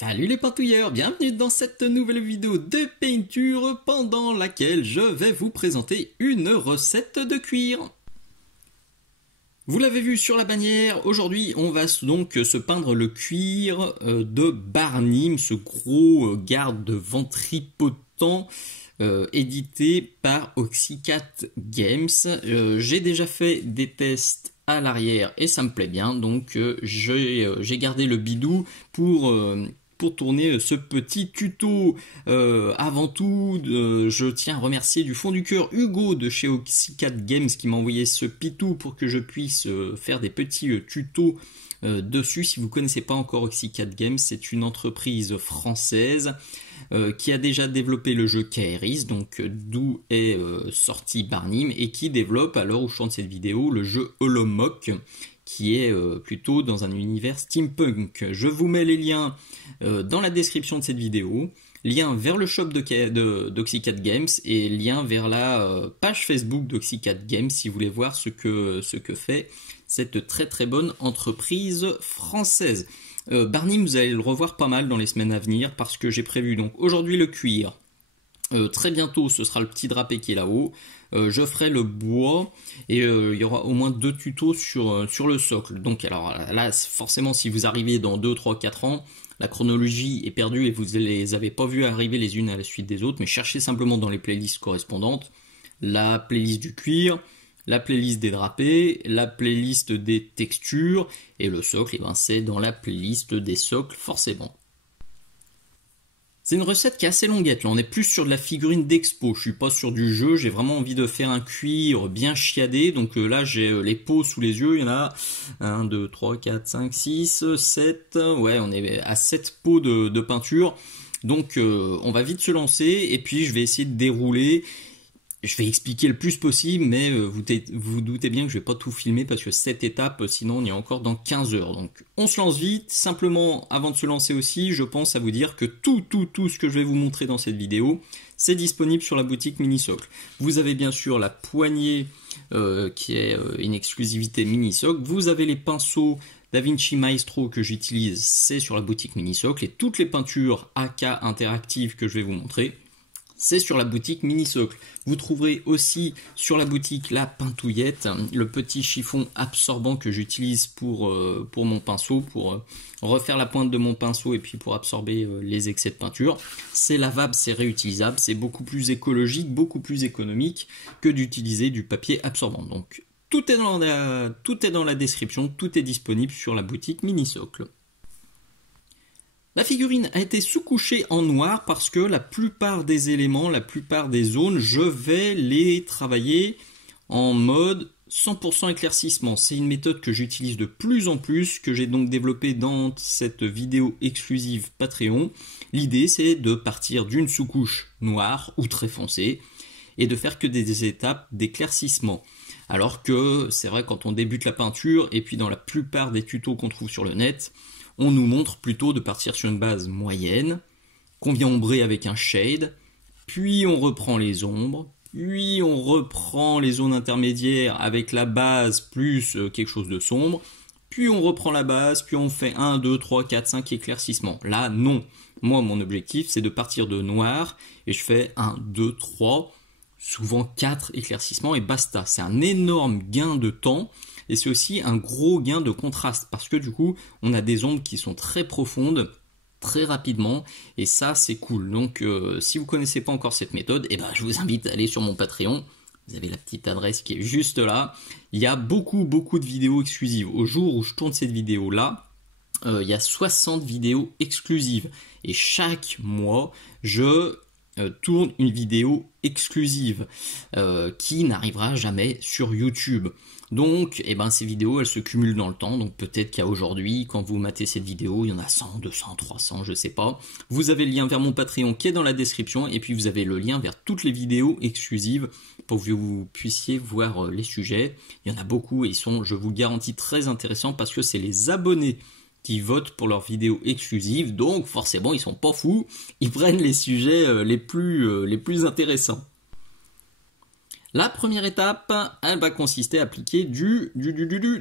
Salut les pantouilleurs, bienvenue dans cette nouvelle vidéo de peinture pendant laquelle je vais vous présenter une recette de cuir. Vous l'avez vu sur la bannière, aujourd'hui on va donc se peindre le cuir de Barnim, ce gros garde ventripotent édité par Oxycat Games. J'ai déjà fait des tests à l'arrière et ça me plaît bien, donc j'ai gardé le bidou pour tourner ce petit tuto. Avant tout, je tiens à remercier du fond du cœur Hugo de chez Oxycat Games qui m'a envoyé ce pitou pour que je puisse faire des petits tutos dessus. Si vous ne connaissez pas encore Oxycat Games, c'est une entreprise française qui a déjà développé le jeu Kaeris, donc d'où est sorti Barnim, et qui développe, à l'heure où je tourne cette vidéo, le jeu Holomok, qui est plutôt dans un univers steampunk. Je vous mets les liens dans la description de cette vidéo, lien vers le shop d'Oxycat Games et lien vers la page Facebook d'Oxycat Games si vous voulez voir ce que fait cette très très bonne entreprise française. Barnim, vous allez le revoir pas mal dans les semaines à venir parce que j'ai prévu donc aujourd'hui le cuir. Très bientôt ce sera le petit drapé qui est là-haut. Je ferai le bois et il y aura au moins 2 tutos sur le socle. Donc alors là forcément si vous arrivez dans 2, 3, 4 ans, la chronologie est perdue et vous ne les avez pas vues arriver les unes à la suite des autres, mais cherchez simplement dans les playlists correspondantes la playlist du cuir, la playlist des drapés, la playlist des textures, et le socle, et ben c'est dans la playlist des socles forcément. C'est une recette qui est assez longuette, là on est plus sur de la figurine d'expo, je suis pas sur du jeu, j'ai vraiment envie de faire un cuir bien chiadé, donc là j'ai les pots sous les yeux, il y en a 1, 2, 3, 4, 5, 6, 7, ouais on est à 7 pots de peinture, donc on va vite se lancer, et puis je vais essayer de dérouler. Je vais expliquer le plus possible, mais vous doutez bien que je vais pas tout filmer parce que cette étape, sinon on y est encore dans 15 heures. Donc on se lance vite. Simplement, avant de se lancer aussi, je pense à vous dire que tout ce que je vais vous montrer dans cette vidéo, c'est disponible sur la boutique Minisocle. Vous avez bien sûr la poignée qui est une exclusivité Minisocle. Vous avez les pinceaux DaVinci Maestro que j'utilise, c'est sur la boutique Minisocle. Et toutes les peintures AK interactives que je vais vous montrer, c'est sur la boutique Minisocle. Vous trouverez aussi sur la boutique la pintouillette, le petit chiffon absorbant que j'utilise pour mon pinceau, pour refaire la pointe de mon pinceau et puis pour absorber les excès de peinture. C'est lavable, c'est réutilisable, c'est beaucoup plus écologique, beaucoup plus économique que d'utiliser du papier absorbant. Donc tout est dans la description, tout est disponible sur la boutique Minisocle. La figurine a été sous-couchée en noir parce que la plupart des éléments, la plupart des zones, je vais les travailler en mode 100% éclaircissement. C'est une méthode que j'utilise de plus en plus, que j'ai donc développée dans cette vidéo exclusive Patreon. L'idée c'est de partir d'une sous-couche noire ou très foncée et de faire que des étapes d'éclaircissement. Alors que c'est vrai quand on débute la peinture et puis dans la plupart des tutos qu'on trouve sur le net, on nous montre plutôt de partir sur une base moyenne, qu'on vient ombrer avec un shade, puis on reprend les ombres, puis on reprend les zones intermédiaires avec la base plus quelque chose de sombre, puis on reprend la base, puis on fait 1, 2, 3, 4, 5 éclaircissements. Là, non. Moi, mon objectif, c'est de partir de noir, et je fais 1, 2, 3, souvent 4 éclaircissements, et basta. C'est un énorme gain de temps, et c'est aussi un gros gain de contraste parce que du coup on a des ombres qui sont très profondes très rapidement et ça c'est cool. Donc si vous connaissez pas encore cette méthode, eh ben, je vous invite à aller sur mon Patreon. Vous avez la petite adresse qui est juste là. Il y a beaucoup de vidéos exclusives. Au jour où je tourne cette vidéo là, il y a 60 vidéos exclusives et chaque mois je tourne une vidéo exclusive qui n'arrivera jamais sur YouTube. Donc, eh ben, ces vidéos, elles se cumulent dans le temps. Donc, peut-être qu'à aujourd'hui, quand vous matez cette vidéo, il y en a 100, 200, 300, je sais pas. Vous avez le lien vers mon Patreon qui est dans la description. Et puis, vous avez le lien vers toutes les vidéos exclusives pour que vous puissiez voir les sujets. Il y en a beaucoup et ils sont, je vous garantis, très intéressants parce que c'est les abonnés qui votent pour leurs vidéos exclusives. Donc, forcément, ils sont pas fous. Ils prennent les sujets les plus intéressants. La première étape, elle va consister à appliquer du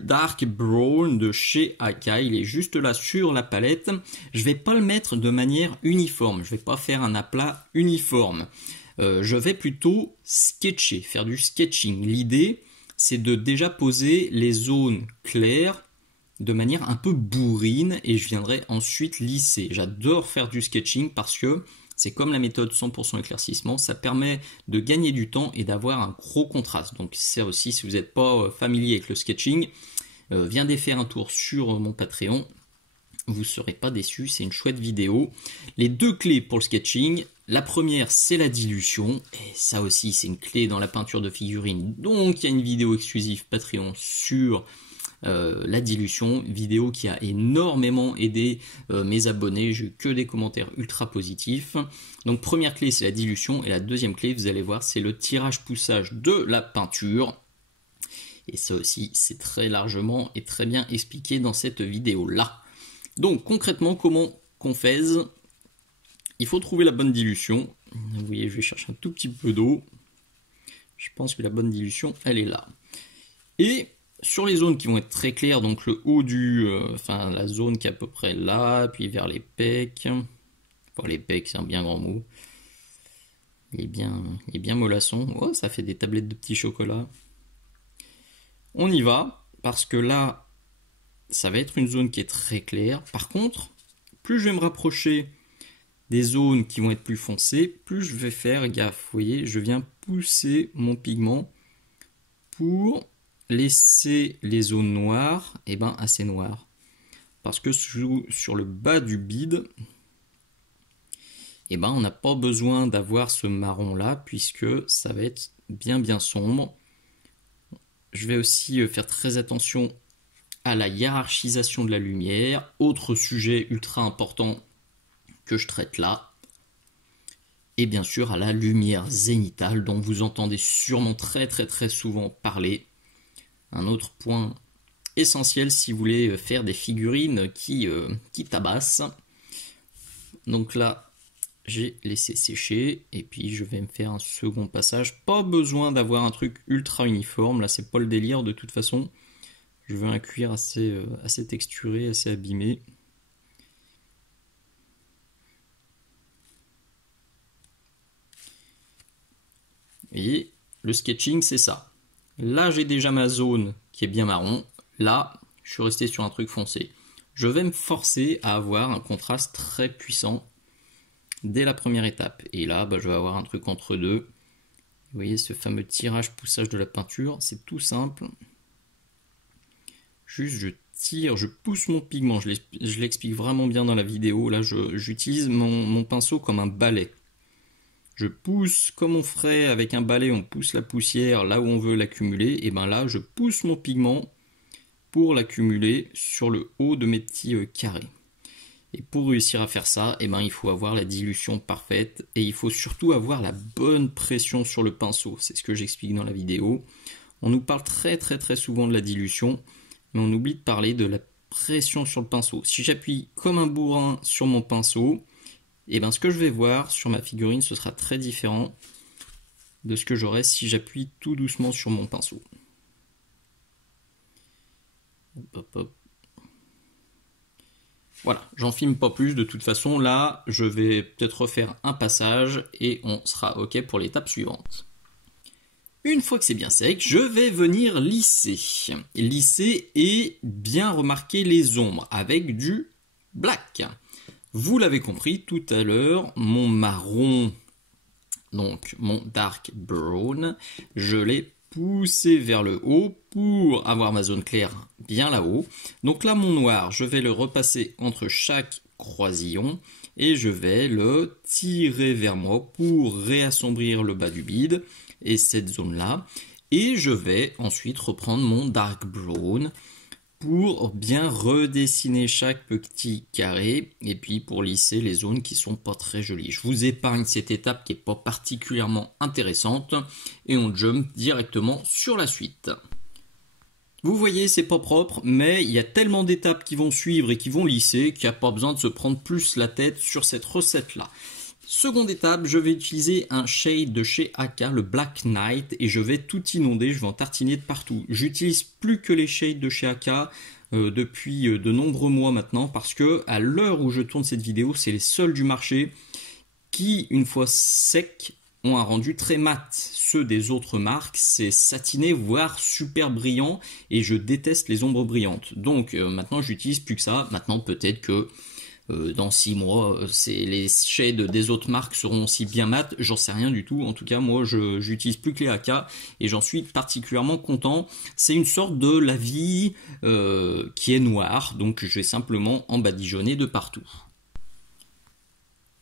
Dark Brown de chez Akai. Il est juste là sur la palette. Je vais pas le mettre de manière uniforme. Je vais pas faire un aplat uniforme. Je vais plutôt sketcher, faire du sketching. L'idée, c'est de déjà poser les zones claires de manière un peu bourrine et je viendrai ensuite lisser. J'adore faire du sketching parce que c'est comme la méthode 100% éclaircissement, ça permet de gagner du temps et d'avoir un gros contraste. Donc ça aussi, si vous n'êtes pas familier avec le sketching, viendez faire un tour sur mon Patreon. Vous ne serez pas déçus, c'est une chouette vidéo. Les deux clés pour le sketching, la première c'est la dilution, et ça aussi c'est une clé dans la peinture de figurines. Donc il y a une vidéo exclusive Patreon sur la dilution, vidéo qui a énormément aidé mes abonnés, j'ai eu que des commentaires ultra positifs. Donc première clé c'est la dilution et la deuxième clé vous allez voir c'est le tirage-poussage de la peinture. Et ça aussi c'est très largement et très bien expliqué dans cette vidéo là. Donc concrètement comment qu'on fait? Il faut trouver la bonne dilution. Vous voyez je vais chercher un tout petit peu d'eau. Je pense que la bonne dilution elle est là. Et sur les zones qui vont être très claires, donc le haut enfin la zone qui est à peu près là, puis vers les pecs. Enfin les pecs, c'est un bien grand mot. Il est bien mollasson. Oh, ça fait des tablettes de petits chocolats. On y va, parce que là, ça va être une zone qui est très claire. Par contre, plus je vais me rapprocher des zones qui vont être plus foncées, plus je vais faire gaffe. Vous voyez, je viens pousser mon pigment pour laisser les zones noires assez noires. Parce que sur le bas du bide, on n'a pas besoin d'avoir ce marron là, puisque ça va être bien sombre. Je vais aussi faire très attention à la hiérarchisation de la lumière. Autre sujet ultra important que je traite là. Et bien sûr à la lumière zénitale dont vous entendez sûrement très souvent parler. Un autre point essentiel si vous voulez faire des figurines qui tabassent. Donc là, j'ai laissé sécher et puis je vais me faire un second passage. Pas besoin d'avoir un truc ultra uniforme, là c'est pas le délire de toute façon. Je veux un cuir assez texturé, assez abîmé. Et le sketching c'est ça. Là, j'ai déjà ma zone qui est bien marron. Là, je suis resté sur un truc foncé. Je vais me forcer à avoir un contraste très puissant dès la première étape. Et là, je vais avoir un truc entre deux. Vous voyez ce fameux tirage-poussage de la peinture. C'est tout simple. Juste, je tire, je pousse mon pigment. Je l'explique vraiment bien dans la vidéo. Là, j'utilise mon pinceau comme un balai. Je pousse comme on ferait avec un balai, on pousse la poussière là où on veut l'accumuler. Et bien là, je pousse mon pigment pour l'accumuler sur le haut de mes petits carrés. Et pour réussir à faire ça, il faut avoir la dilution parfaite. Et il faut surtout avoir la bonne pression sur le pinceau. C'est ce que j'explique dans la vidéo. On nous parle très souvent de la dilution, mais on oublie de parler de la pression sur le pinceau. Si j'appuie comme un bourrin sur mon pinceau, ce que je vais voir sur ma figurine, ce sera très différent de ce que j'aurai si j'appuie tout doucement sur mon pinceau. Hop. Voilà, j'en filme pas plus de toute façon. Là, je vais peut-être refaire un passage et on sera OK pour l'étape suivante. Une fois que c'est bien sec, je vais venir lisser. Lisser et bien remarquer les ombres avec du black. Vous l'avez compris tout à l'heure, mon marron, donc mon dark brown, je l'ai poussé vers le haut pour avoir ma zone claire bien là-haut. Donc là, mon noir, je vais le repasser entre chaque croisillon et je vais le tirer vers moi pour réassombrir le bas du bide et cette zone-là. Et je vais ensuite reprendre mon dark brown pour bien redessiner chaque petit carré et puis pour lisser les zones qui sont pas très jolies. Je vous épargne cette étape qui est pas particulièrement intéressante et on jump directement sur la suite. Vous voyez, c'est pas propre, mais il y a tellement d'étapes qui vont suivre et qui vont lisser qu'il n'y a pas besoin de se prendre plus la tête sur cette recette-là. Seconde étape, je vais utiliser un shade de chez AK, le Black Knight, et je vais tout inonder, je vais en tartiner de partout. J'utilise plus que les shades de chez AK depuis de nombreux mois maintenant, parce que à l'heure où je tourne cette vidéo, c'est les seuls du marché qui, une fois secs, ont un rendu très mat. Ceux des autres marques, c'est satiné, voire super brillant, et je déteste les ombres brillantes. Donc maintenant, j'utilise plus que ça. Maintenant, peut-être que dans 6 mois, les shades des autres marques seront aussi bien mat, j'en sais rien du tout. En tout cas, moi, j'utilise plus que les AK et j'en suis particulièrement content. C'est une sorte de la vie qui est noire, donc je vais simplement en badigeonner de partout.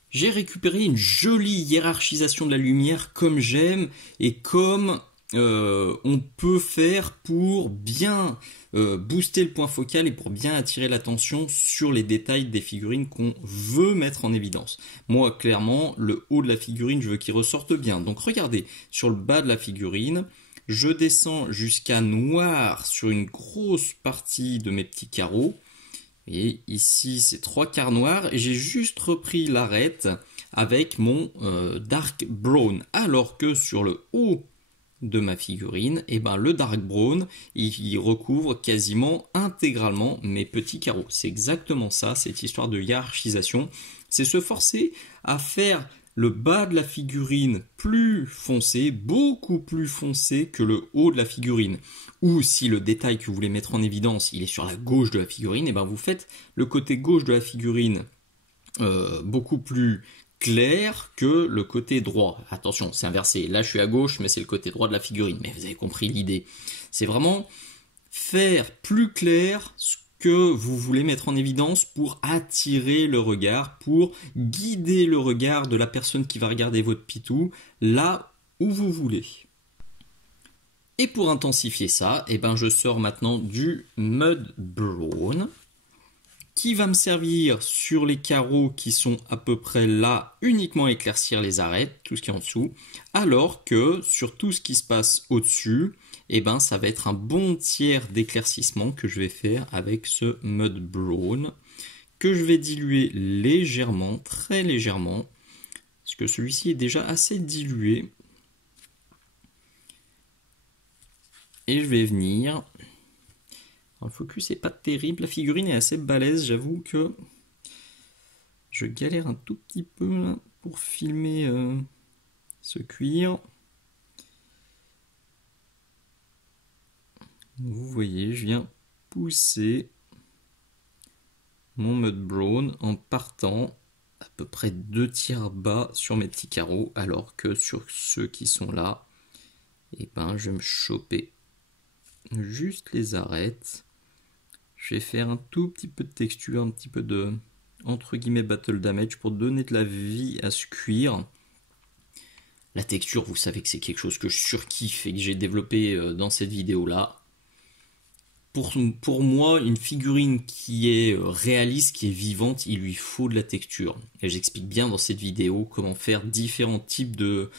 J'ai récupéré une jolie hiérarchisation de la lumière comme j'aime et comme on peut faire pour bien booster le point focal et pour bien attirer l'attention sur les détails des figurines qu'on veut mettre en évidence. Moi, clairement, le haut de la figurine, je veux qu'il ressorte bien. Donc regardez, sur le bas de la figurine, je descends jusqu'à noir sur une grosse partie de mes petits carreaux. Et ici, c'est 3/4 noir et j'ai juste repris l'arête avec mon dark brown. Alors que sur le haut de ma figurine, et ben le dark brown, il recouvre quasiment intégralement mes petits carreaux. C'est exactement ça, cette histoire de hiérarchisation. C'est se forcer à faire le bas de la figurine plus foncé, beaucoup plus foncé que le haut de la figurine. Ou si le détail que vous voulez mettre en évidence, il est sur la gauche de la figurine, et ben vous faites le côté gauche de la figurine beaucoup plus clair que le côté droit. Attention, c'est inversé. Là, je suis à gauche, mais c'est le côté droit de la figurine. Mais vous avez compris l'idée. C'est vraiment faire plus clair ce que vous voulez mettre en évidence pour attirer le regard, pour guider le regard de la personne qui va regarder votre pitou là où vous voulez. Et pour intensifier ça, eh ben je sors maintenant du Mud Brown qui va me servir sur les carreaux qui sont à peu près là uniquement à éclaircir les arêtes, tout ce qui est en dessous, alors que sur tout ce qui se passe au-dessus, eh ben ça va être un bon tiers d'éclaircissement que je vais faire avec ce Mud Brown, que je vais diluer légèrement, très légèrement, parce que celui-ci est déjà assez dilué. Et je vais venir... Alors, le focus n'est pas terrible, la figurine est assez balèze, j'avoue que je galère un tout petit peu là, pour filmer ce cuir. Vous voyez, je viens pousser mon Mud Brown en partant à peu près 2 tiers bas sur mes petits carreaux, alors que sur ceux qui sont là, et ben, je vais me choper juste les arêtes. Je vais faire un tout petit peu de texture, un petit peu de entre guillemets battle damage pour donner de la vie à ce cuir. La texture, vous savez que c'est quelque chose que je surkiffe et que j'ai développé dans cette vidéo là. Pour moi, une figurine qui est réaliste, qui est vivante, il lui faut de la texture. Et j'explique bien dans cette vidéo comment faire différents types de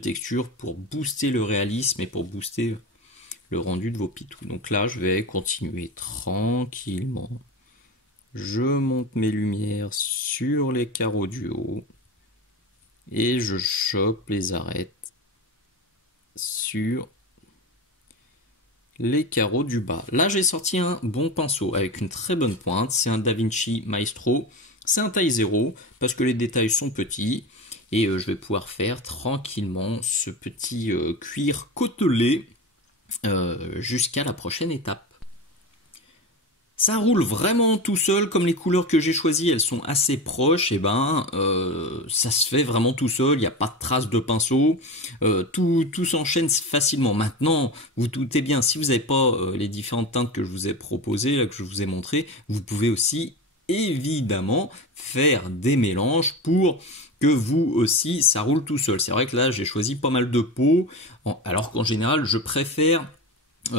textures pour booster le réalisme et pour booster le rendu de vos pitous. Donc là, je vais continuer tranquillement. Je monte mes lumières sur les carreaux du haut et je chope les arêtes sur les carreaux du bas. Là, j'ai sorti un bon pinceau avec une très bonne pointe. C'est un Da Vinci Maestro. C'est un taille 0 parce que les détails sont petits et je vais pouvoir faire tranquillement ce petit cuir côtelé jusqu'à la prochaine étape. Ça roule vraiment tout seul, comme les couleurs que j'ai choisies, elles sont assez proches, et ben ça se fait vraiment tout seul, il n'y a pas de traces de pinceau, tout s'enchaîne facilement. Maintenant, vous doutez bien, si vous n'avez pas les différentes teintes que je vous ai proposées, là, que je vous ai montrées, vous pouvez aussi évidemment faire des mélanges pour que vous aussi ça roule tout seul. C'est vrai que là j'ai choisi pas mal de peaux, alors qu'en général je préfère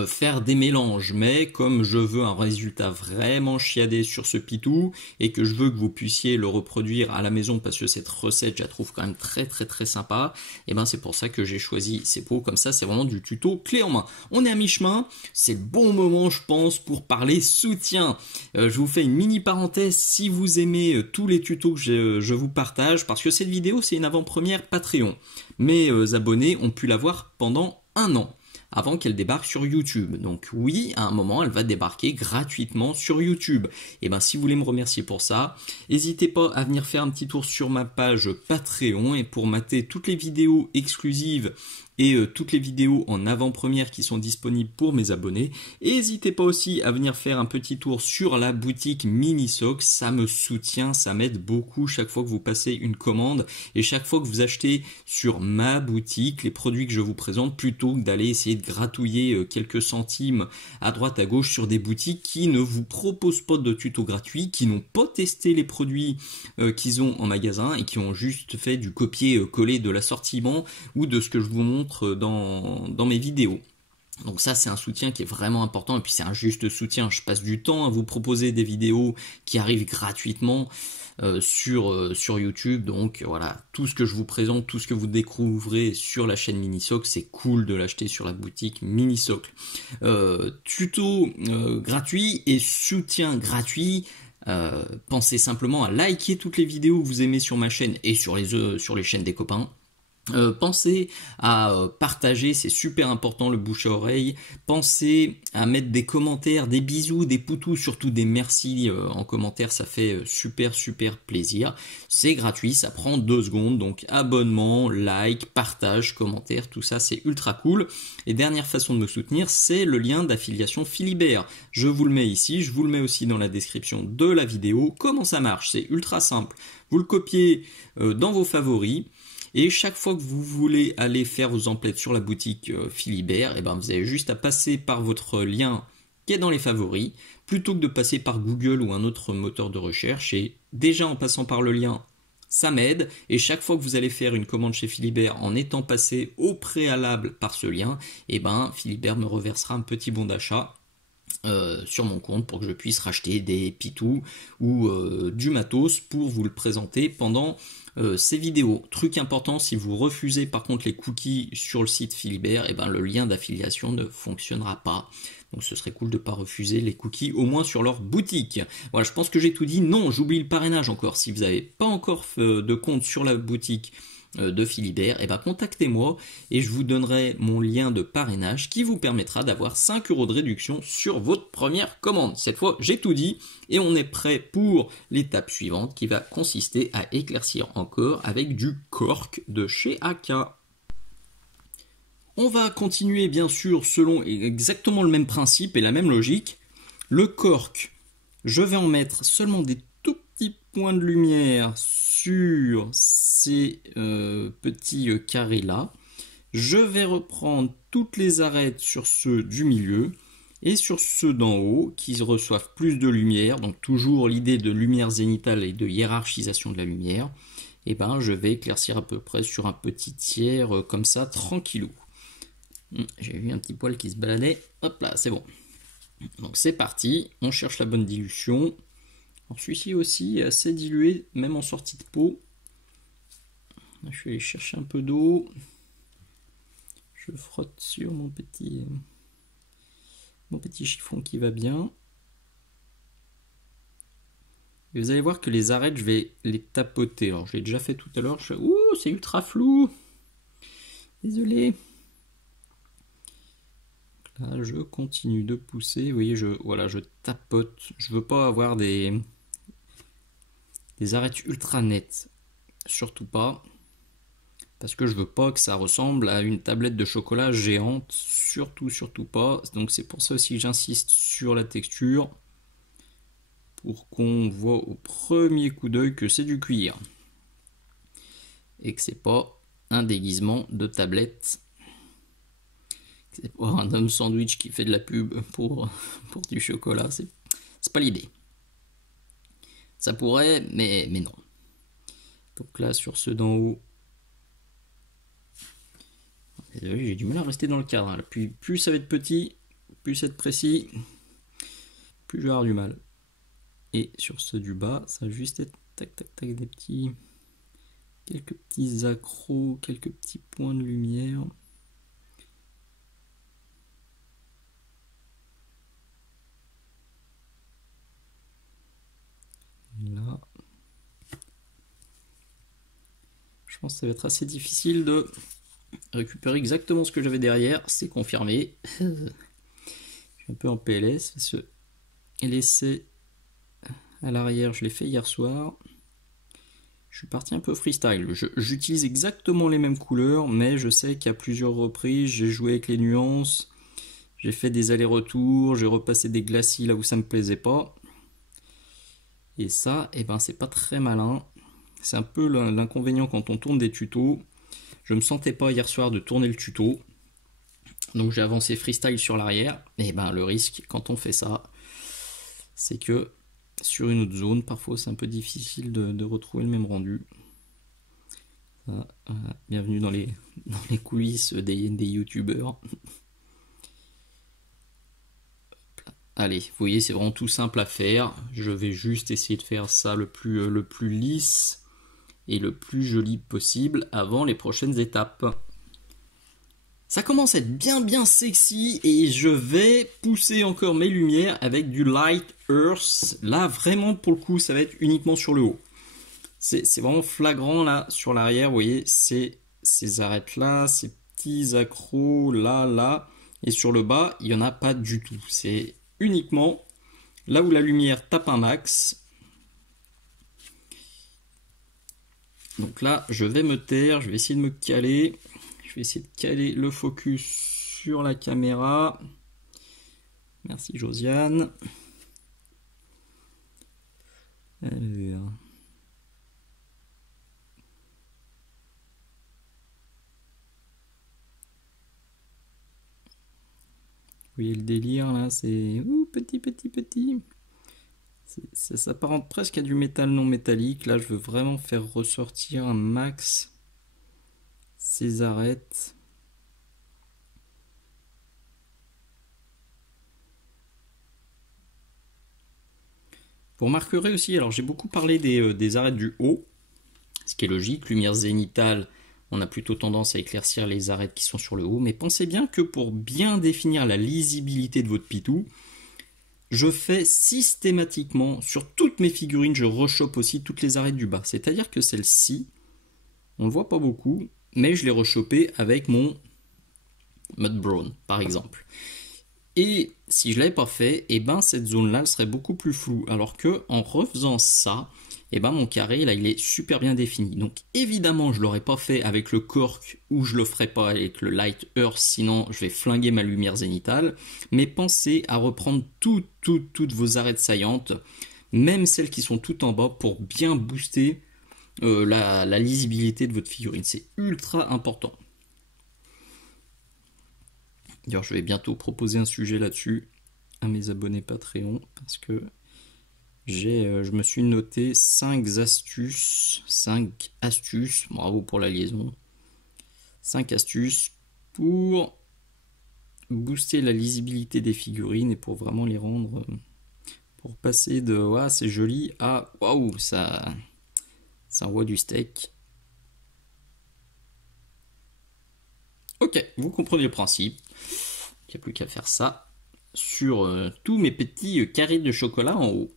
faire des mélanges, mais comme je veux un résultat vraiment chiadé sur ce pitou et que je veux que vous puissiez le reproduire à la maison parce que cette recette je la trouve quand même très sympa, et ben c'est pour ça que j'ai choisi ces pots comme ça. C'est vraiment du tuto clé en main. On est à mi-chemin, c'est le bon moment je pense pour parler soutien. Je vous fais une mini parenthèse si vous aimez tous les tutos que je vous partage, parce que cette vidéo c'est une avant-première Patreon. Mes abonnés ont pu la voir pendant un an avant qu'elle débarque sur YouTube. Donc oui, à un moment, elle va débarquer gratuitement sur YouTube. Et ben si vous voulez me remercier pour ça, n'hésitez pas à venir faire un petit tour sur ma page Patreon, et pour mater toutes les vidéos exclusives et toutes les vidéos en avant-première qui sont disponibles pour mes abonnés. Et n'hésitez pas aussi à venir faire un petit tour sur la boutique Minisoc, ça me soutient, ça m'aide beaucoup chaque fois que vous passez une commande et chaque fois que vous achetez sur ma boutique les produits que je vous présente, plutôt que d'aller essayer de gratouiller quelques centimes à droite à gauche sur des boutiques qui ne vous proposent pas de tuto gratuit, qui n'ont pas testé les produits qu'ils ont en magasin et qui ont juste fait du copier-coller de l'assortiment ou de ce que je vous montre dans mes vidéos. Donc ça c'est un soutien qui est vraiment important, et puis c'est un juste soutien. Je passe du temps à vous proposer des vidéos qui arrivent gratuitement sur YouTube. Donc voilà, tout ce que je vous présente, tout ce que vous découvrez sur la chaîne Minisoc, c'est cool de l'acheter sur la boutique Minisoc. Tuto gratuit et soutien gratuit. Pensez simplement à liker toutes les vidéos que vous aimez sur ma chaîne et sur les chaînes des copains. Pensez à partager, c'est super important, le bouche à oreille. Pensez à mettre des commentaires, des bisous, des poutous, surtout des merci en commentaire, ça fait super plaisir. C'est gratuit, ça prend 2 secondes, donc abonnement, like, partage, commentaire, tout ça c'est ultra cool. Et dernière façon de me soutenir, c'est le lien d'affiliation Philibert. Je vous le mets ici, je vous le mets aussi dans la description de la vidéo. Comment ça marche? C'est ultra simple. Vous le copiez dans vos favoris. Et chaque fois que vous voulez aller faire vos emplettes sur la boutique Philibert, et ben vous avez juste à passer par votre lien qui est dans les favoris, plutôt que de passer par Google ou un autre moteur de recherche. Et déjà en passant par le lien, ça m'aide. Et chaque fois que vous allez faire une commande chez Philibert en étant passé au préalable par ce lien, et ben Philibert me reversera un petit bon d'achat sur mon compte pour que je puisse racheter des pitous ou du matos pour vous le présenter pendant ces vidéos. Truc important, si vous refusez par contre les cookies sur le site Philibert, et ben le lien d'affiliation ne fonctionnera pas. Donc ce serait cool de ne pas refuser les cookies, au moins sur leur boutique. Voilà, je pense que j'ai tout dit. Non, j'oublie le parrainage encore. Si vous n'avez pas encore de compte sur la boutique de Philibert, et ben contactez-moi et je vous donnerai mon lien de parrainage qui vous permettra d'avoir 5 € de réduction sur votre première commande. Cette fois, j'ai tout dit et on est prêt pour l'étape suivante qui va consister à éclaircir encore avec du cork de chez AK. On va continuer bien sûr selon exactement le même principe et la même logique. Le cork, je vais en mettre seulement des tout petits points de lumière sur ces petits carrés là. Je vais reprendre toutes les arêtes sur ceux du milieu et sur ceux d'en haut qui reçoivent plus de lumière. Donc toujours l'idée de lumière zénitale et de hiérarchisation de la lumière. Et ben je vais éclaircir à peu près sur un petit tiers comme ça, tranquillou. J'ai vu un petit poil qui se baladait. Hop là, c'est bon. Donc c'est parti, on cherche la bonne dilution. Alors celui-ci aussi est assez dilué, même en sortie de pot. Là, je vais aller chercher un peu d'eau. Je frotte sur mon petit chiffon qui va bien. Et vous allez voir que les arêtes, je vais les tapoter. Alors je l'ai déjà fait tout à l'heure. Ouh, c'est ultra flou. Désolé. Là, je continue de pousser. Vous voyez, voilà, je tapote. Je veux pas avoir des arêtes ultra nettes. Surtout pas. Parce que je veux pas que ça ressemble à une tablette de chocolat géante. Surtout pas. Donc c'est pour ça aussi que j'insiste sur la texture. Pour qu'on voit au premier coup d'œil que c'est du cuir. Et que c'est pas un déguisement de tablette. C'est pas un homme sandwich qui fait de la pub pour du chocolat. C'est pas l'idée. Ça pourrait, mais non. Donc là, sur ceux d'en haut, j'ai du mal à rester dans le cadre. Hein. Plus ça va être petit, plus c'est précis, plus je vais avoir du mal. Et sur ceux du bas, ça va juste être tac tac tac quelques petits accros, quelques petits points de lumière. Là. Je pense que ça va être assez difficile de récupérer exactement ce que j'avais derrière, c'est confirmé. Je suis un peu en PLS parce que l'essai à l'arrière, je l'ai fait hier soir. Je suis parti un peu freestyle. J'utilise exactement les mêmes couleurs, mais je sais qu'à plusieurs reprises, j'ai joué avec les nuances, j'ai fait des allers-retours, j'ai repassé des glacis là où ça me plaisait pas. Et ça, eh ben, c'est pas très malin. C'est un peu l'inconvénient quand on tourne des tutos. Je me sentais pas hier soir de tourner le tuto. Donc j'ai avancé freestyle sur l'arrière. Et ben le risque quand on fait ça, c'est que sur une autre zone, parfois c'est un peu difficile de retrouver le même rendu. Ça, bienvenue dans les coulisses des youtubeurs. Allez, vous voyez, c'est vraiment tout simple à faire. Je vais juste essayer de faire ça le plus lisse et le plus joli possible avant les prochaines étapes. Ça commence à être bien sexy et je vais pousser encore mes lumières avec du Light Earth. Là, vraiment, pour le coup, ça va être uniquement sur le haut. C'est vraiment flagrant, là, sur l'arrière, vous voyez, c'est ces arêtes-là, ces petits accros, là. Et sur le bas, il n'y en a pas du tout. C'est uniquement là où la lumière tape un max. Donc là, je vais me taire, je vais essayer de me caler. Je vais essayer de caler le focus sur la caméra. Merci Josiane. Alors. Vous voyez le délire là, c'est petit. Ça s'apparente presque à du métal non métallique. Là, je veux vraiment faire ressortir un max ces arêtes. Vous remarquerez aussi, alors j'ai beaucoup parlé des arêtes du haut, ce qui est logique, lumière zénitale, on a plutôt tendance à éclaircir les arêtes qui sont sur le haut, mais pensez bien que pour bien définir la lisibilité de votre pitou, je fais systématiquement, sur toutes mes figurines, je rechoppe aussi toutes les arêtes du bas. C'est-à-dire que celle-ci, on ne le voit pas beaucoup, mais je l'ai rechoppée avec mon Mud Brown, par exemple. Et si je ne l'avais pas fait, eh ben cette zone-là elle serait beaucoup plus floue. Alors que en refaisant ça, eh ben mon carré là il est super bien défini. Donc évidemment je ne l'aurais pas fait avec le cork ou je ne le ferai pas avec le Light Earth, sinon je vais flinguer ma lumière zénitale. Mais pensez à reprendre toutes vos arêtes saillantes, même celles qui sont tout en bas, pour bien booster la lisibilité de votre figurine. C'est ultra important. D'ailleurs, je vais bientôt proposer un sujet là-dessus à mes abonnés Patreon parce que je me suis noté 5 astuces, bravo pour la liaison, 5 astuces pour booster la lisibilité des figurines et pour vraiment les rendre, pour passer de ouais, c'est joli à waouh, ça envoie du steak. Ok, vous comprenez le principe. Il n'y a plus qu'à faire ça sur tous mes petits carrés de chocolat en haut.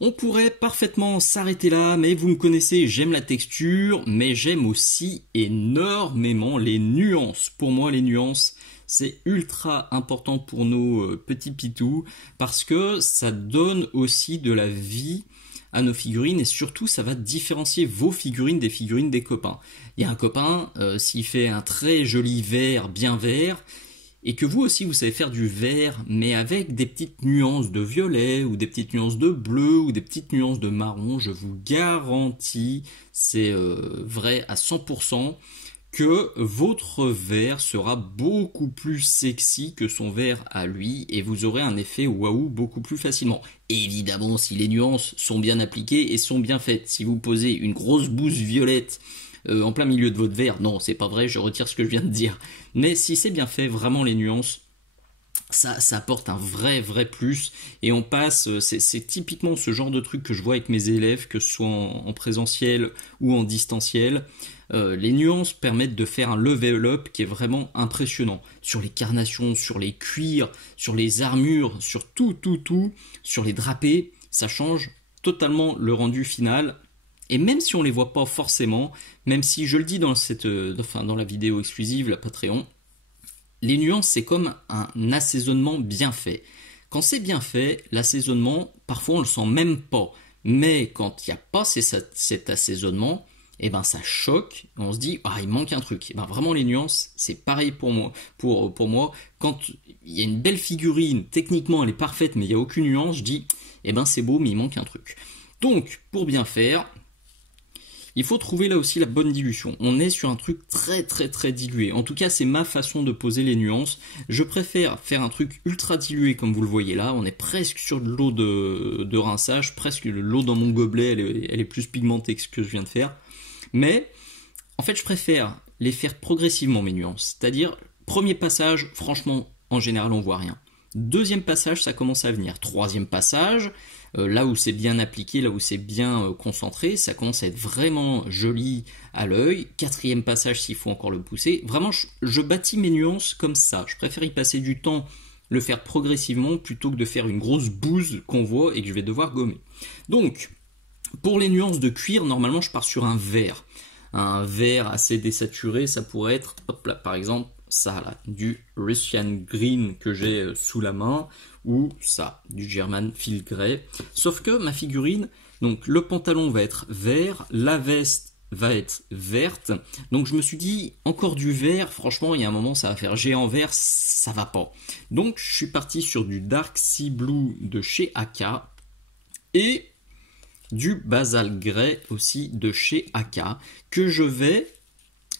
On pourrait parfaitement s'arrêter là, mais vous me connaissez, j'aime la texture, mais j'aime aussi énormément les nuances. Pour moi, les nuances, c'est ultra important pour nos petits pitous, parce que ça donne aussi de la vie à nos figurines, et surtout ça va différencier vos figurines des figurines des copains. Il y a un copain, s'il fait un très joli vert, bien vert, et que vous aussi vous savez faire du vert, mais avec des petites nuances de violet, ou des petites nuances de bleu, ou des petites nuances de marron, je vous garantis, c'est vrai à 100%, que votre vert sera beaucoup plus sexy que son vert à lui, et vous aurez un effet waouh beaucoup plus facilement. Évidemment, si les nuances sont bien appliquées et sont bien faites. Si vous posez une grosse bouse violette en plein milieu de votre vert, non, c'est pas vrai, je retire ce que je viens de dire. Mais si c'est bien fait, vraiment les nuances ça apporte un vrai plus, et on passe, c'est typiquement ce genre de truc que je vois avec mes élèves, que ce soit en présentiel ou en distanciel. Les nuances permettent de faire un level up qui est vraiment impressionnant, sur les carnations, sur les cuirs, sur les armures, sur tout, sur les drapés, ça change totalement le rendu final. Et même si on les voit pas forcément, même si je le dis dans dans la vidéo exclusive, la Patreon, les nuances, c'est comme un assaisonnement bien fait. Quand c'est bien fait, l'assaisonnement, parfois on le sent même pas. Mais quand il n'y a pas cet assaisonnement, eh ben ça choque. On se dit, ah, il manque un truc. Eh ben vraiment, les nuances, c'est pareil pour moi. Pour moi, quand il y a une belle figurine, techniquement elle est parfaite, mais il n'y a aucune nuance, je dis, eh ben c'est beau, mais il manque un truc. Donc, pour bien faire, il faut trouver là aussi la bonne dilution. On est sur un truc très dilué. En tout cas, c'est ma façon de poser les nuances. Je préfère faire un truc ultra dilué comme vous le voyez là. On est presque sur de l'eau de rinçage, presque l'eau dans mon gobelet, elle est plus pigmentée que ce que je viens de faire. Mais en fait, je préfère les faire progressivement, mes nuances. C'est-à-dire, premier passage, franchement, en général, on voit rien. Deuxième passage, ça commence à venir. Troisième passage, là où c'est bien appliqué, là où c'est bien concentré, ça commence à être vraiment joli à l'œil. Quatrième passage, s'il faut encore le pousser. Vraiment, je bâtis mes nuances comme ça. Je préfère y passer du temps, le faire progressivement, plutôt que de faire une grosse bouse qu'on voit et que je vais devoir gommer. Donc, pour les nuances de cuir, normalement, je pars sur un vert. Un vert assez désaturé, ça pourrait être, hop là, par exemple, ça là, du Russian Green que j'ai sous la main, ou ça, du German Field Grey. Sauf que ma figurine, donc le pantalon va être vert, la veste va être verte, donc je me suis dit, encore du vert, franchement, il y a un moment, ça va faire géant vert, ça va pas. Donc je suis parti sur du Dark Sea Blue de chez Aka, et du Basalt Grey aussi de chez Aka, que je vais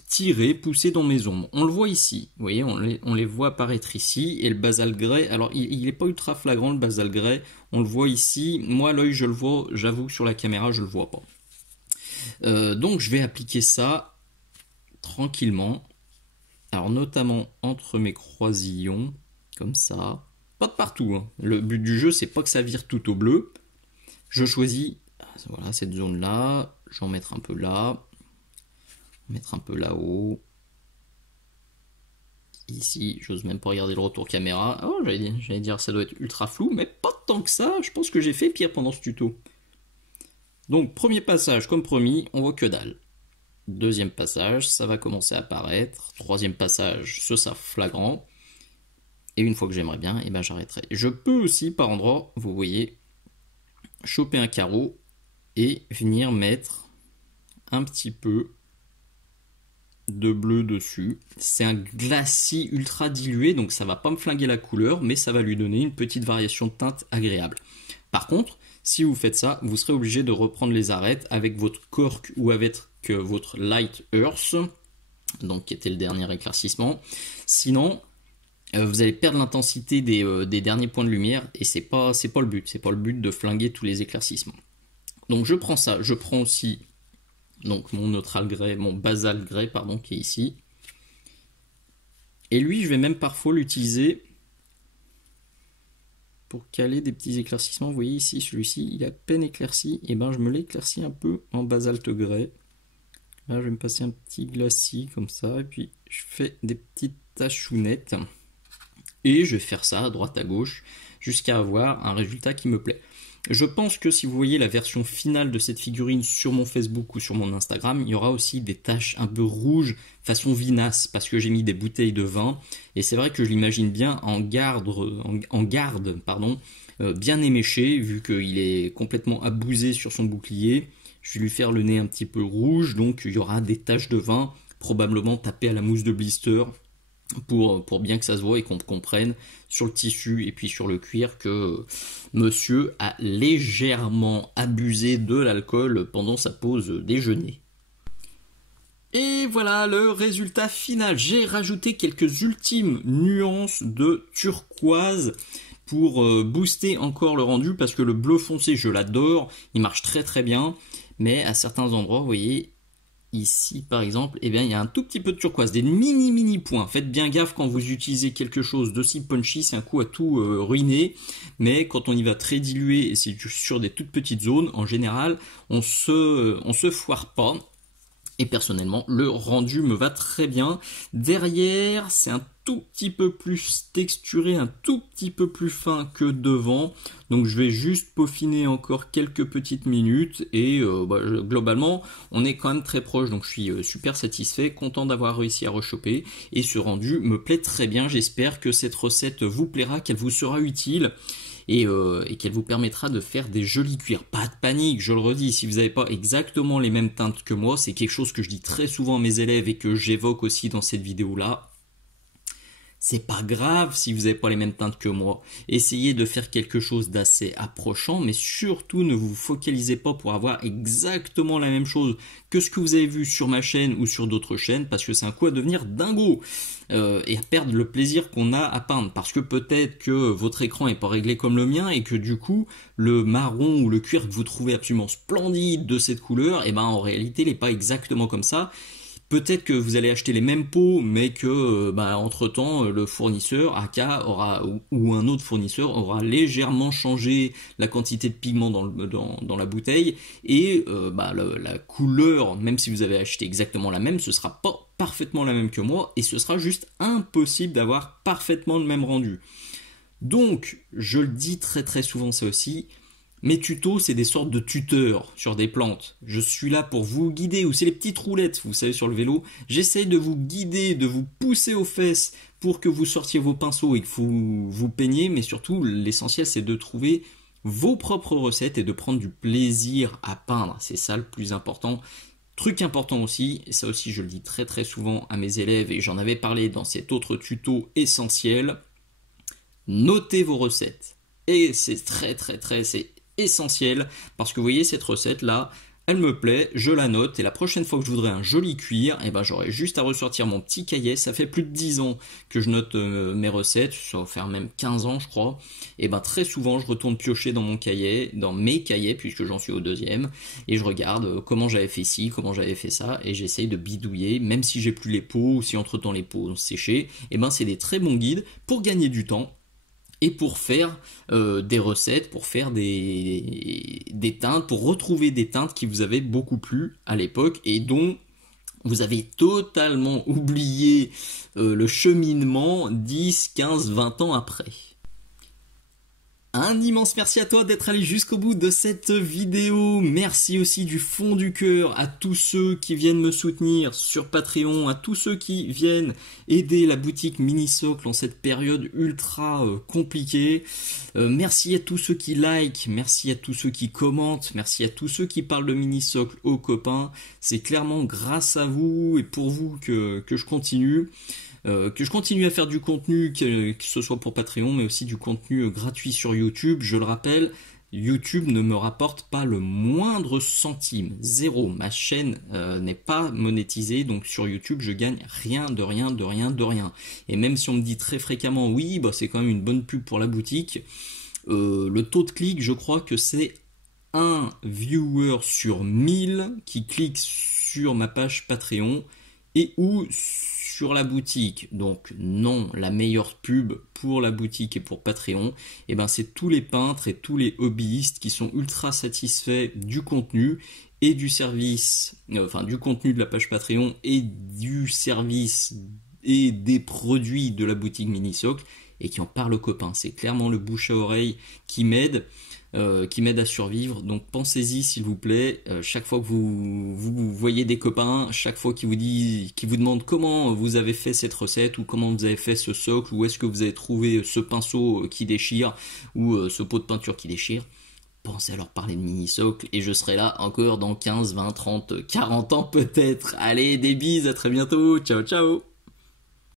tirer, pousser dans mes ombres. On le voit ici, vous voyez, on les voit apparaître ici, et le Basalt Grey, alors il n'est pas ultra flagrant le Basalt Grey, on le voit ici, moi l'œil je le vois, j'avoue que sur la caméra je le vois pas. Donc je vais appliquer ça tranquillement, alors notamment entre mes croisillons, comme ça, pas de partout, hein. Le but du jeu c'est pas que ça vire tout au bleu, je choisis, voilà, cette zone là, j'en mettre un peu là, mettre un peu là-haut, ici, j'ose même pas regarder le retour caméra, oh j'allais dire ça doit être ultra flou, mais pas tant que ça, je pense que j'ai fait pire pendant ce tuto. Donc premier passage, comme promis, on voit que dalle. Deuxième passage, ça va commencer à apparaître, troisième passage, ce sera flagrant, et une fois que j'aimerais bien, et ben j'arrêterai. Je peux aussi, par endroit, vous voyez, choper un carreau, et venir mettre un petit peu de bleu dessus. C'est un glacis ultra dilué, donc ça va pas me flinguer la couleur, mais ça va lui donner une petite variation de teinte agréable. Par contre, si vous faites ça, vous serez obligé de reprendre les arêtes avec votre cork ou avec votre Light Earth, donc qui était le dernier éclaircissement. Sinon, vous allez perdre l'intensité des derniers points de lumière, et c'est pas le but. C'est pas le but de flinguer tous les éclaircissements. Donc je prends ça, je prends aussi donc mon neutral grey, mon basalt grey pardon, qui est ici. Et lui, je vais même parfois l'utiliser pour caler des petits éclaircissements. Vous voyez ici, celui-ci, il est à peine éclairci, et ben je me l'éclaircis un peu en basalt grey. Là, je vais me passer un petit glacis comme ça, et puis je fais des petites tachounettes. Et je vais faire ça à droite à gauche jusqu'à avoir un résultat qui me plaît. Je pense que si vous voyez la version finale de cette figurine sur mon Facebook ou sur mon Instagram, il y aura aussi des taches un peu rouges façon vinasse, parce que j'ai mis des bouteilles de vin, et c'est vrai que je l'imagine bien en garde, bien éméché, vu qu'il est complètement abousé sur son bouclier. Je vais lui faire le nez un petit peu rouge, donc il y aura des taches de vin, probablement tapées à la mousse de blister, pour bien que ça se voit et qu'on comprenne sur le tissu et puis sur le cuir que monsieur a légèrement abusé de l'alcool pendant sa pause déjeuner. Et voilà le résultat final. J'ai rajouté quelques ultimes nuances de turquoise pour booster encore le rendu, parce que le bleu foncé je l'adore, il marche très bien, mais à certains endroits vous voyez ici par exemple, eh bien, il y a un tout petit peu de turquoise, des mini points. Faites bien gaffe quand vous utilisez quelque chose d'aussi punchy, c'est un coup à tout ruiner. Mais quand on y va très dilué et c'est sur des toutes petites zones, en général, on se foire pas. Et personnellement, le rendu me va très bien. Derrière, c'est un tout petit peu plus texturé, un tout petit peu plus fin que devant. Donc je vais juste peaufiner encore quelques petites minutes. Et globalement, on est quand même très proche. Donc je suis super satisfait, content d'avoir réussi à rechoper. Et ce rendu me plaît très bien. J'espère que cette recette vous plaira, qu'elle vous sera utile. Et qu'elle vous permettra de faire des jolis cuirs. Pas de panique, je le redis, si vous n'avez pas exactement les mêmes teintes que moi, c'est quelque chose que je dis très souvent à mes élèves et que j'évoque aussi dans cette vidéo-là. C'est pas grave si vous n'avez pas les mêmes teintes que moi. Essayez de faire quelque chose d'assez approchant, mais surtout ne vous focalisez pas pour avoir exactement la même chose que ce que vous avez vu sur ma chaîne ou sur d'autres chaînes, parce que c'est un coup à devenir dingo et à perdre le plaisir qu'on a à peindre. Parce que peut-être que votre écran n'est pas réglé comme le mien et que du coup, le marron ou le cuir que vous trouvez absolument splendide de cette couleur, eh ben, en réalité, il n'est pas exactement comme ça. Peut-être que vous allez acheter les mêmes pots, mais que entre-temps, le fournisseur, AK, ou un autre fournisseur, aura légèrement changé la quantité de pigment dans la bouteille. Et la couleur, même si vous avez acheté exactement la même, ce sera pas parfaitement la même que moi, et ce sera juste impossible d'avoir parfaitement le même rendu. Donc, je le dis très très souvent ça aussi, mes tutos, c'est des sortes de tuteurs sur des plantes. Je suis là pour vous guider, ou c'est les petites roulettes, vous savez, sur le vélo. J'essaye de vous guider, de vous pousser aux fesses pour que vous sortiez vos pinceaux et que vous peigniez, mais surtout, l'essentiel, c'est de trouver vos propres recettes et de prendre du plaisir à peindre. C'est ça le plus important. Truc important aussi, et ça aussi je le dis très très souvent à mes élèves, et j'en avais parlé dans cet autre tuto essentiel, notez vos recettes. Et c'est c'est essentiel, parce que vous voyez cette recette là, elle me plaît, je la note, et la prochaine fois que je voudrais un joli cuir, et ben j'aurai juste à ressortir mon petit cahier. Ça fait plus de 10 ans que je note mes recettes, ça va faire même 15 ans je crois, et ben très souvent je retourne piocher dans mon cahier, dans mes cahiers, puisque j'en suis au deuxième, et je regarde comment j'avais fait ci, comment j'avais fait ça, et j'essaye de bidouiller, même si j'ai plus les pots, ou si entre temps les pots ont séché, et ben c'est des très bons guides pour gagner du temps, et pour faire des recettes, pour faire des teintes, pour retrouver des teintes qui vous avaient beaucoup plu à l'époque et dont vous avez totalement oublié le cheminement 10, 15, 20 ans après. Un immense merci à toi d'être allé jusqu'au bout de cette vidéo. Merci aussi du fond du cœur à tous ceux qui viennent me soutenir sur Patreon, à tous ceux qui viennent aider la boutique Minisocle en cette période ultra compliquée. Merci à tous ceux qui like, merci à tous ceux qui commentent, merci à tous ceux qui parlent de Minisocle aux copains. C'est clairement grâce à vous et pour vous que je continue. Que je continue à faire du contenu, que ce soit pour Patreon, mais aussi du contenu gratuit sur YouTube. Je le rappelle, YouTube ne me rapporte pas le moindre centime, zéro. Ma chaîne n'est pas monétisée, donc sur YouTube, je gagne rien, de rien, de rien, de rien. Et même si on me dit très fréquemment, oui, bah, c'est quand même une bonne pub pour la boutique, le taux de clic, je crois que c'est un viewer sur 1000 qui clique sur ma page Patreon et ou sur la boutique. Donc non, la meilleure pub pour la boutique et pour Patreon, et ben c'est tous les peintres et tous les hobbyistes qui sont ultra satisfaits du contenu et du service, du contenu de la page Patreon et du service et des produits de la boutique Minisocle et qui en parlent aux copains. C'est clairement le bouche à oreille qui m'aide à survivre. Donc pensez-y s'il vous plaît, chaque fois que vous voyez des copains, chaque fois qu'ils vous demandent comment vous avez fait cette recette ou comment vous avez fait ce socle, ou est-ce que vous avez trouvé ce pinceau qui déchire ou ce pot de peinture qui déchire, pensez à leur parler de Minisocle et je serai là encore dans 15, 20, 30, 40 ans peut-être. Allez, des bises, à très bientôt, ciao ciao.